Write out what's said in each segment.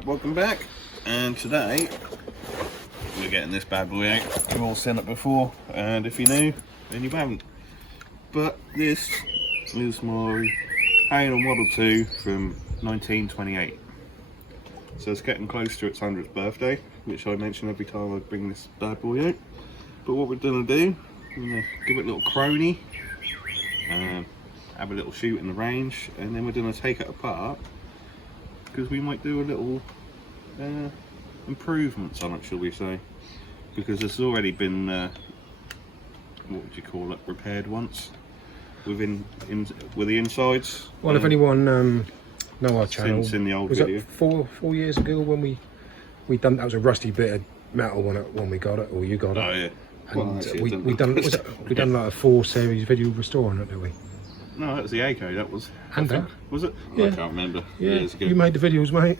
Right, welcome back, and today we're getting this bad boy out. You've all seen it before, and if you knew, then you haven't. But this is my Haenel Model 2 from 1928. So it's getting close to its 100th birthday, which I mention every time I bring this bad boy out. But what we're going to do, we're going to give it a little crony, have a little shoot in the range, and then we're going to take it apart because we might do a little improvements on it, shall we say, because it's already been what would you call it, repaired once with the insides. Well, if anyone know our channel, since in the old was video, it four years ago when we done that? Was a rusty bit of metal on it when we got it, or you got it. Oh yeah. And well, we done like a 4 series video restoring it, didn't we? No, that was the AK. That was. And that was it? Yeah. I can't remember. Yeah, Years ago. you made the videos, mate.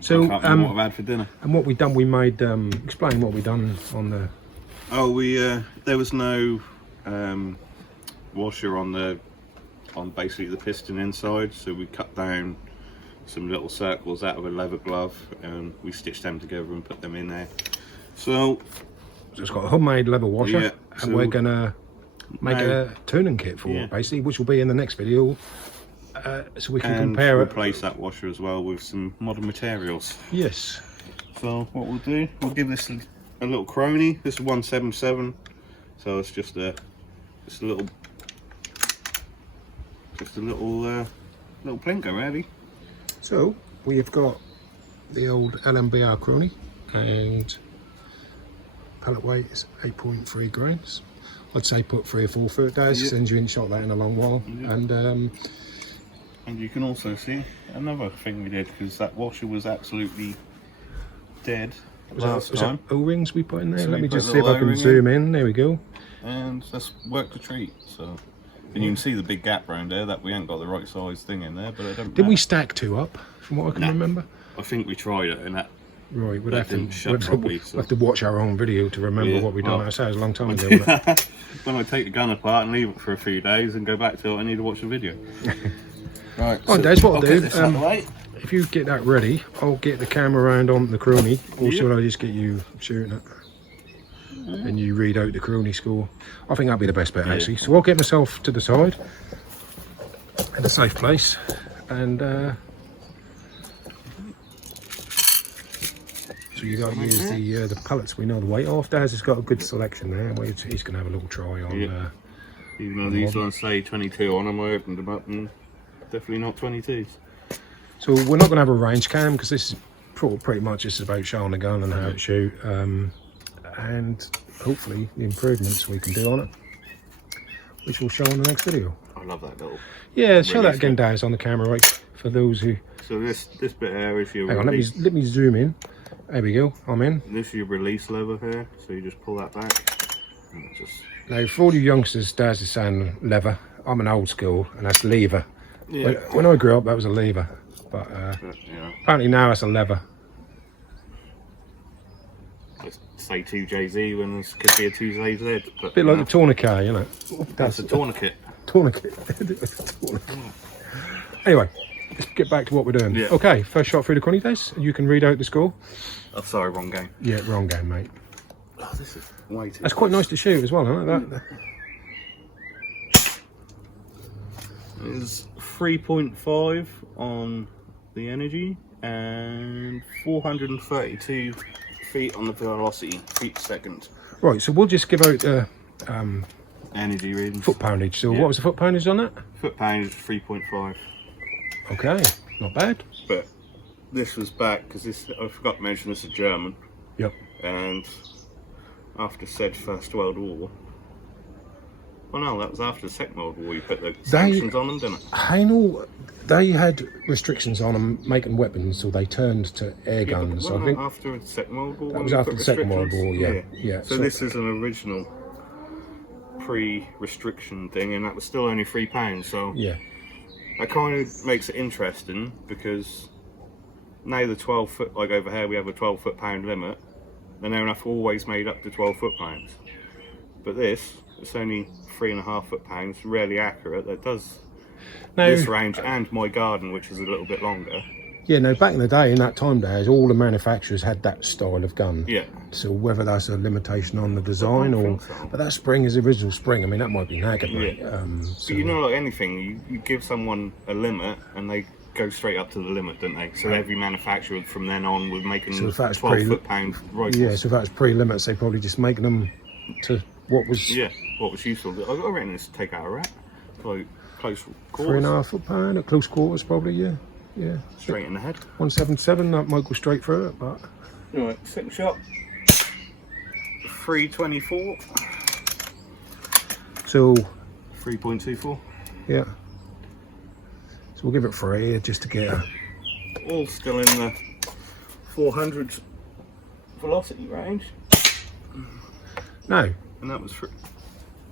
So I can't remember what I've had for dinner. And what we done, we made explain what we done on the. Oh, we there was no washer on basically the piston inside, so we cut down some little circles out of a leather glove and we stitched them together and put them in there. So it's got a homemade leather washer, yeah, and we're gonna make a tuning kit for it, basically, which will be in the next video, so we can compare it. Replace that washer as well with some modern materials. Yes. So what we'll do, we'll give this a little crony. This is 177, so it's just a little plinker, really. So we have got the old LMBR crony, and pellet weight is 8.3 grams. I'd say put 3 or 4 foot days, since you ain't shot that in a long while. And you can also see another thing we did, because that washer was absolutely dead last time. Was that O-rings we put in there? So let me just see if I can zoom in. There we go. And that's worked a treat. So, and you can see the big gap around there that we ain't got the right size thing in there, but I don't. Did we stack 2 up? From what I can remember. I think we tried it, and that. Right, we'd have to have to watch our own video to remember what we done. I say it was a long time ago. When I take the gun apart and leave it for a few days and go back to it, I need to watch the video. Right. So Des, what I'll do, if if you get that ready, I'll get the camera around on the crony, or should I just get you shooting it? And you read out the crony score. I think that'd be the best bet, actually. So I'll get myself to the side in a safe place, and so you got to use the pellets we know the weight of. Daz has got a good selection there. He's going to have a little try on. Even though these ones say 22 on them, I opened them up and definitely not 22s. So we're not going to have a range cam, because this is pretty much just about showing the gun and how to shoot, and hopefully the improvements we can do on it, which we'll show in the next video. I love that little. Yeah, show that again, Daz, on the camera, right? For those who. So this bit here is your. Hang on, let me zoom in. There we go. I'm in. This is your release lever here, so you just pull that back. And Now, for all you youngsters, Daz is saying lever. I'm an old school, and that's lever. Yeah. When I grew up, that was a lever, but apparently now it's a lever. Let's say 2JZ when this could be a 2JZ. But A bit like the tourniquet, you know. That's a tourniquet. Tourniquet. Anyway, let's get back to what we're doing. Yeah. Okay, first shot through the crony, Des. You can read out the score. Oh, sorry, wrong game. Yeah, wrong game, mate. Oh, this is way too. That's quite nice to shoot as well, isn't it? It's 3.5 on the energy and 432 feet on the velocity, feet per second. Right, so we'll just give out the energy readings. Foot poundage. So what was the foot poundage on that? Foot poundage 3.5. Okay, not bad. But this was back because I forgot to mention this is German. Yep. And after said First World War. Well, no, that was after the Second World War. You put the sanctions on them, didn't it? Haenel, they had restrictions on them making weapons, so they turned to air guns. I think after the Second World War. That was after the Second World War. Yeah. So this is an original pre-restriction thing, and that was still only £3. So yeah, that kind of makes it interesting, because now the 12 foot, like over here, we have a 12 foot-pound limit. They're now enough always made up to 12 foot-pounds. But this, it's only 3.5 foot-pounds, rarely accurate. That does this range and my garden, which is a little bit longer. Yeah, no, back in the day, in that time days, all the manufacturers had that style of gun. Yeah. So whether that's a limitation on the design or... So. But that spring is the original spring. I mean, that might be nagging, mate. Yeah. So, But you know, like anything, you give someone a limit and they go straight up to the limit, don't they? So every manufacturer from then on was making 12 foot-pound rifles. Yeah, so if that's pre-limits, they probably just making them to what was... Yeah, what was useful. I reckon it's to take out a rat. Like close quarters. 3.5 foot pound at close quarters, probably, yeah. Yeah. Straight in the head. 177, that might go straight through it, but... Right, second shot. 324. So... 3.24. Yeah. So we'll give it 3 just to get a... All still in the 400 velocity range. No. And that was for...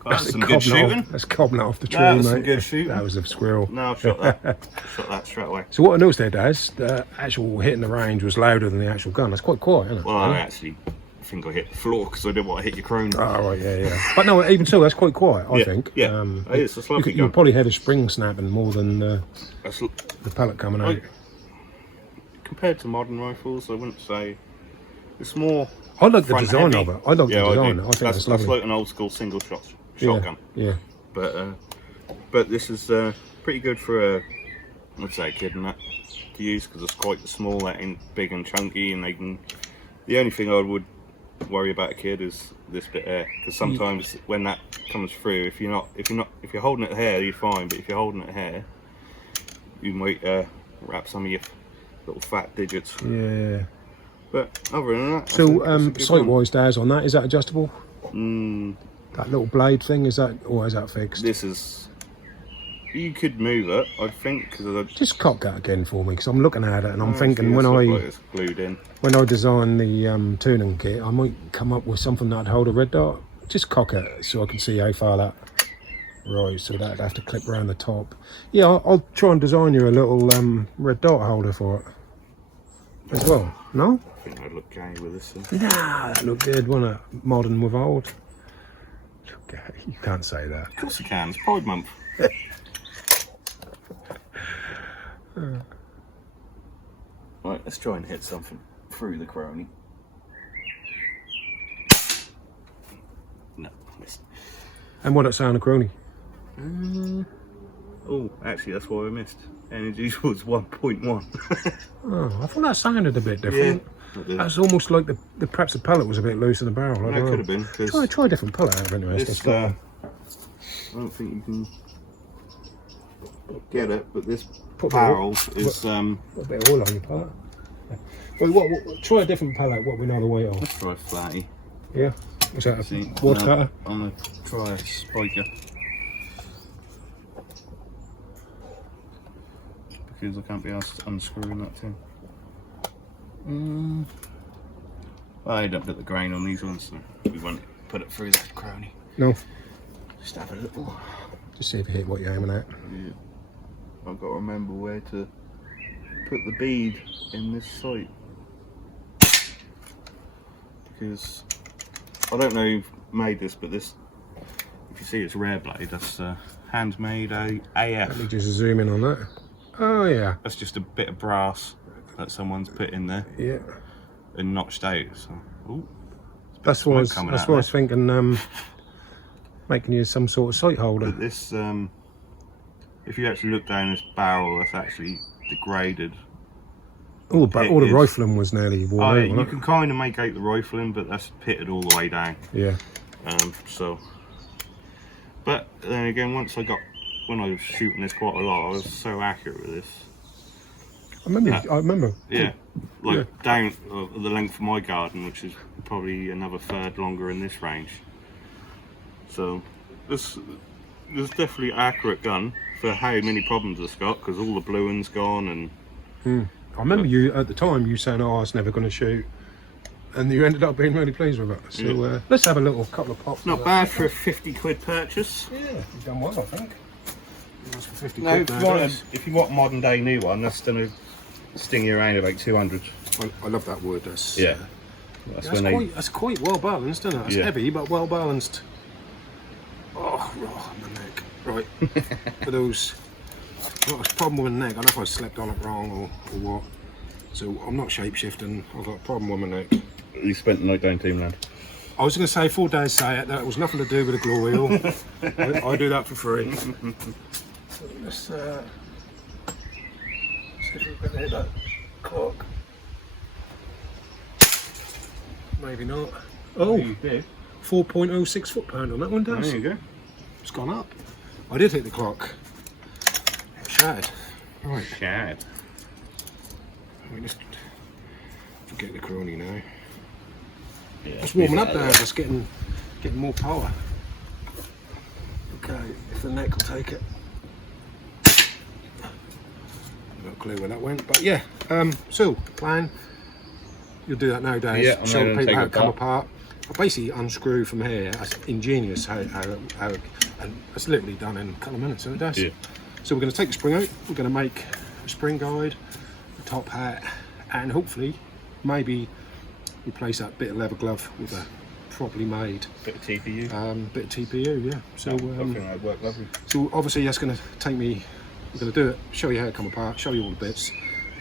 That's some good shooting. That's cobbing off the tree, That was mate. some good shooting. That was a squirrel. No, I shot that. Shot that straight away. So what I noticed there, Daz, the actual hitting the range was louder than the actual gun. That's quite quiet, isn't it? Well, I actually think I hit the floor because I didn't want to hit your crone. Oh, right, yeah. But no, even so, that's quite quiet, I think. Yeah, it's a lovely you'll probably hear the spring snapping more than the the pellet coming out. Compared to modern rifles, I wouldn't say it's more. I like the design of it. I like the design. I think that's lovely. like an old school single shotgun. Yeah. But this is pretty good for I'd say a kid and that to use because it's quite small, and big and chunky, and they can. The only thing I would worry about a kid is this bit here, because sometimes when that comes through, if you're holding it here, you're fine, but if you're holding it here, you might wrap some of your little fat digits. Yeah. But other than that, so sight-wise, Daz, on that, is that adjustable? That little blade thing, is that fixed? This is. You could move it, I think, because just cock that again for me, because I'm looking at it and I'm thinking when it's glued in. When I design the tuning kit, I might come up with something that'd hold a red dot. Just cock it so I can see how far that. Right, so that'd have to clip around the top. Yeah, I'll try and design you a little red dot holder for it as well. No? I think I'd look gay with this. Nah, that looked good, wasn't it? Modern with old. Okay, you can't say that. Of course I can. It's Pride Month. Right, let's try and hit something through the crony. No, missed. And what did it say on the crony? Oh, actually, that's why I missed. Energy was 1.1. Oh, I thought that sounded a bit different. Yeah, that's almost like perhaps the pellet was a bit loose in the barrel. That could have been. Try a different pellet out anyway. I don't think you can get it, but this barrel is a bit of oil on your pellet. Well, what? Try a different pellet. What we know the weight of. Let's try a flatty. Yeah. What's that? A water cutter? I'm gonna try a spiker because I can't be asked unscrewing that thing. Well, I don't put the grain on these ones, so we won't put it through that crony. No. Just have a little. Just see if you hit what you're aiming at. Yeah. I've got to remember where to put the bead in this sight, because I don't know who made this, but this, if you see it's rare blade, that's handmade AF. Let me just zoom in on that. Oh yeah. That's just a bit of brass that someone's put in there. Yeah. And notched out. So, ooh, that's what I was thinking. Making you some sort of sight holder. But this, if you actually look down this barrel, that's actually degraded. Oh, but all the rifling was nearly worn out. You can kind of make out the rifling, but that's pitted all the way down. Yeah. So, but then again, when I was shooting this quite a lot, I was so accurate with this. I remember. Yeah, down the length of my garden, which is probably another third longer in this range. So, this is definitely an accurate gun for how many problems it's got, because all the blue one's gone and. I remember you at the time you saying, "Oh, I was never going to shoot," and you ended up being really pleased with it. So let's have a couple of pops. Not bad for a 50 quid purchase. Yeah, you've done well, I think. For 50 quid if you want a modern day new one, that's going to sting you around about 200. I love that wood. That's that's quite well balanced, isn't it? It's heavy but well balanced. Oh, my neck. Right. For those. What's the problem with the neck? I don't know if I slept on it wrong or what. So I'm not shapeshifting. I've got a problem with my neck. You spent the night down Teamland. I was going to say 4 days say it. That was nothing to do with the glow wheel. I do that for free. So let's see if we can hit that clock. Maybe not. Oh, You did. 4.06 foot-pound on that one, does. There you go. It's gone up. I did hit the clock. Shattered. Right. Shad. Let me just forget the crony now. Yeah, It's warming up now. It's getting more power. Okay, if the neck will take it. No clue where that went, but yeah. So plan. You'll do that nowadays. Yeah, I'm show gonna people take how it to come apart. apart. I basically unscrew from here. That's ingenious how and it's literally done in a couple of minutes. So it does. Yeah. So we're going to take the spring out. We're going to make a spring guide, a top hat, and hopefully, maybe replace that bit of leather glove with a properly made Bit of TPU. bit of TPU. Yeah. So I think that'd work lovely. so obviously that's going to take me. We're going to do it. Show you how it come apart. Show you all the bits.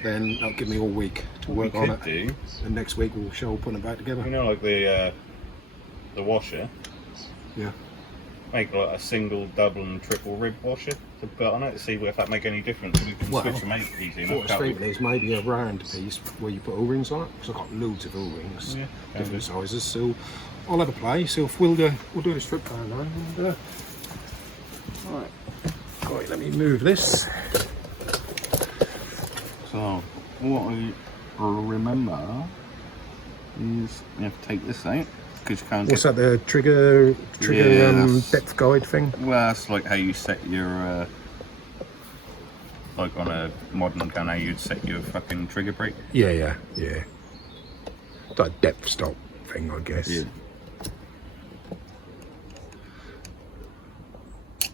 Then that'll give me all week to work on it. Do, And next week we'll show putting it back together. you know, like the washer, Yeah. make like a single, double, and triple rib washer to put on it. See if that make any difference. We can Well, switch them out easy What I enough. was can't we? thinking is maybe a round piece where you put O-rings on it, because I've got loads of O-rings, Yeah, different sizes. So I'll have a play. So if we'll do a strip down now. And, right, let me move this. So what I remember is you have to take this out because you can't. What's that? The trigger Yeah, that's- depth guide thing? Well, that's like how you set your like on a modern gun, how you'd set your fucking trigger brake. Yeah. It's like a depth stop thing, I guess.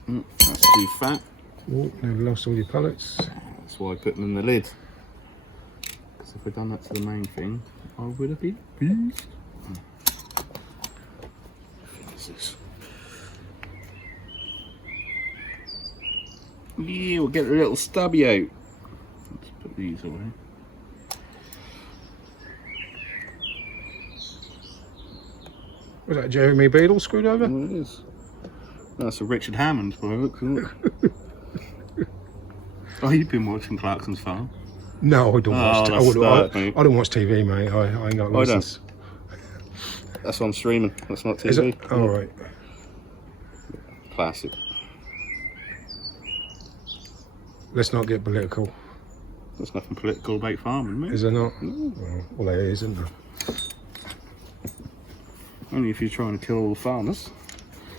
That's too fat. Oh, now lost all your pallets. That's why I put them in the lid. Because if I'd done that to the main thing, I would have been beast. Yeah, we'll get a little stubby out. Let's put these away. Was that Jeremy Beadle screwed over? Oh, it is. That's a Richard Hammond by the looks of it. Oh, you've been watching Clarkson's Farm? No, I don't watch. that's start, mate. I don't watch TV, mate. I ain't got I don't. license. That's what I'm streaming. That's not TV. Is it? All right. Classic. Let's not get political. There's nothing political about farming, mate. Is there not? Well, there is, isn't there? Only if you're trying to kill all the farmers.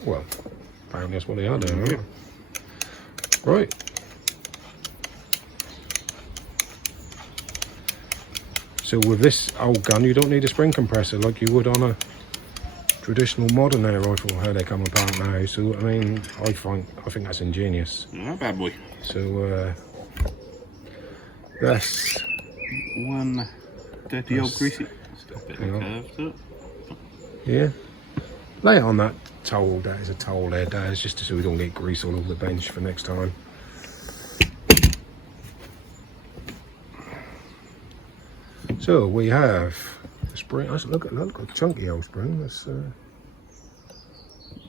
Well, apparently that's what they are doing, right? Right. So with this old gun, you don't need a spring compressor like you would on a traditional modern air rifle. How they come apart now. So I mean, I think that's ingenious. Yeah, bad boy. So that's One dirty old greasy. Still a bit Hang of on. curve to it. yeah. Lay it on that towel. That is a towel there, Daz, just so we don't get grease all over the bench for next time. So we have the spring. Look at a chunky old spring. That's.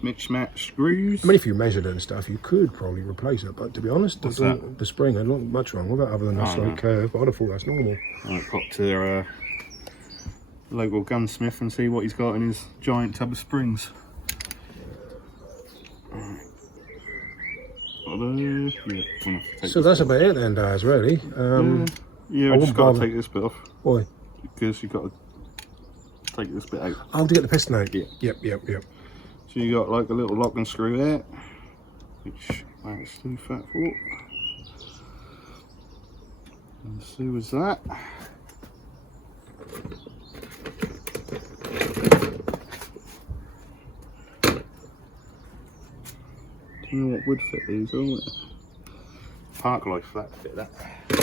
Mix match screws. I mean, if you measured it and stuff, you could probably replace it. But to be honest, What's the spring, I don't much wrong with it other than a Oh, slight no. curve. But I'd have thought that's normal. I'll pop to their local gunsmith and see what he's got in his giant tub of springs. So that's about it then, Daz. Really. Yeah, I we won't just got to bother. take this bit off Why? because you've got to take this bit out. Oh, to get the piston out. Yeah. Yep. So you got like a little lock and screw there, which that's too fat for. And so was that. Do you know what would fit these? Oh, Park Life, that fit that.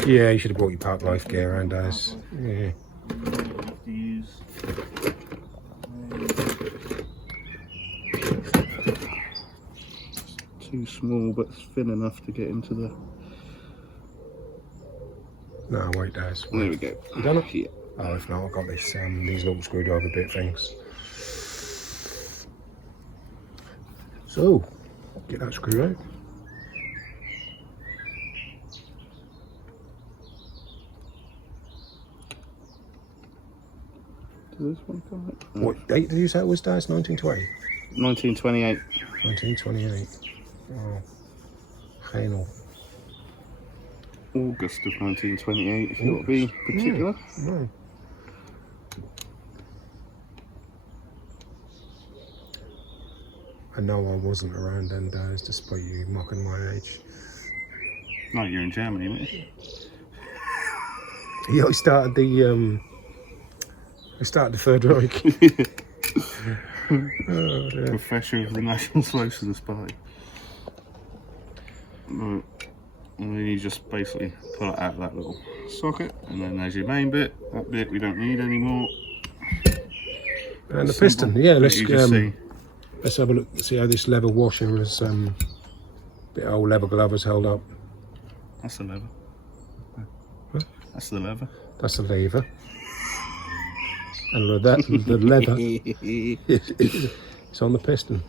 Yeah, you should have brought your Park Life gear around, Daz. Yeah. Have to use. Too small, but thin enough to get into the No, wait, Daz. There we go. You done it? Yeah. Oh, if not, I've got this, these little screwdriver bit things. So, get that screw out. Does this one come out? No. What date did you say it was, Daz? 1920? 1928. 1928. Oh, Haenel. August of 1928, if you want to be particular. No. I know I wasn't around then, Daz, despite you mocking my age. No, you're in Germany, mate. Yeah, I started the Third Reich. Oh, dear. Professor of the National Socialist Party. Right. And then you just basically pull it out of that little socket, and then there's your main bit. That bit we don't need anymore. And the piston, yeah. Let's You just see. let's have a look. See how this lever washer is. The old lever glove is held up. That's the lever. Huh? That's the lever. That's the lever. And the leather it's on the piston.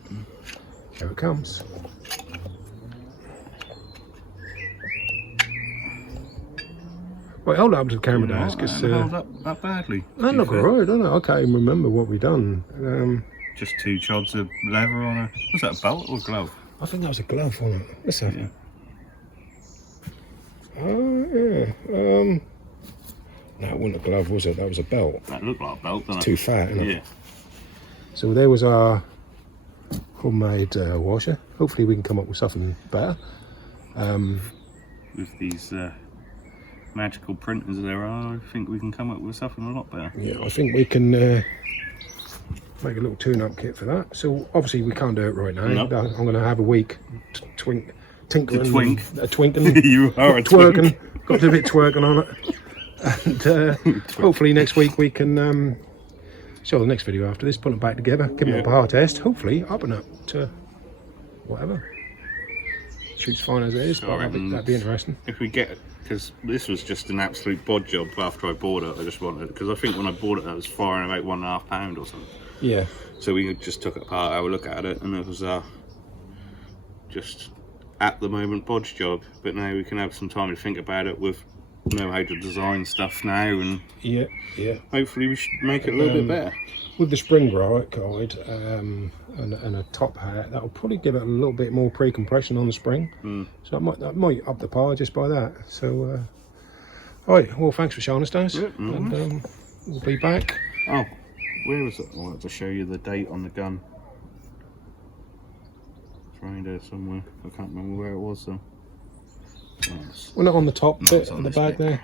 Here it comes. Right, hold it up to the camera, Daz, because held up that badly. I look alright, don't I? I can't even remember what we done. Just 2 chods of leather on a. Was that a belt or a glove? I think that was a glove on it. Let's have Yeah. it. Oh yeah. No, it wasn't a glove, was it? That was a belt. That looked like a belt, doesn't It's it? too fat, isn't it? Yeah. So there was our homemade washer. Hopefully we can come up with something better. With these magical printers there are, I think we can come up with something a lot better. Yeah, I think we can make a little tune-up kit for that. So obviously we can't do it right now. Nope. I'm going to have a week tinkering. twink. Twinking. You are a Twerking. twink. Got to do a bit twerking on it. And hopefully next week we can show the next video after this, put it back together, give it a bar test, hopefully up and up to whatever. Shoots fine as it is, but that'd be interesting. If we get, because this was just an absolute bod job after I bought it. I just wanted, because I think when I bought it, that was firing about £1.5 or something. Yeah. So we just took it apart, had a look at it, and it was just at the moment bodge job. But now we can have some time to think about it, with know how to design stuff now, and Yeah. hopefully we should make it a little bit better. With the spring guide and a top hat, that'll probably give it a little bit more pre-compression on the spring. So that might up the par just by that. So, alright, well thanks for showing us, Daz. And we'll be back. Oh, where was it? I wanted to show you the date on the gun. It's around there somewhere. I can't remember where it was though. We're not on the top No, bit it's on at the this back bit. there.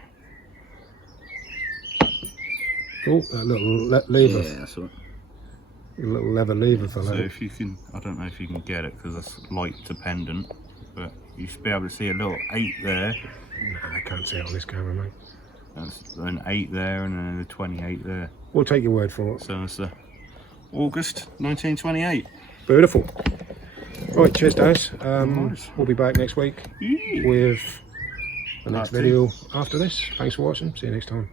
Oh, that little lever. Yeah, that's right. A little lever lever for So that. if you can, I don't know if you can get it because that's light dependent, but you should be able to see a little 8 there. Nah, I can't see it on this camera, mate. That's an 8 there, and then a 28 there. We'll take your word for it. So it's August 1928. Beautiful. Right, cheers, Daz. Nice. We'll be back next week Yeah. with the next Part 2. video after this. Thanks for watching. See you next time.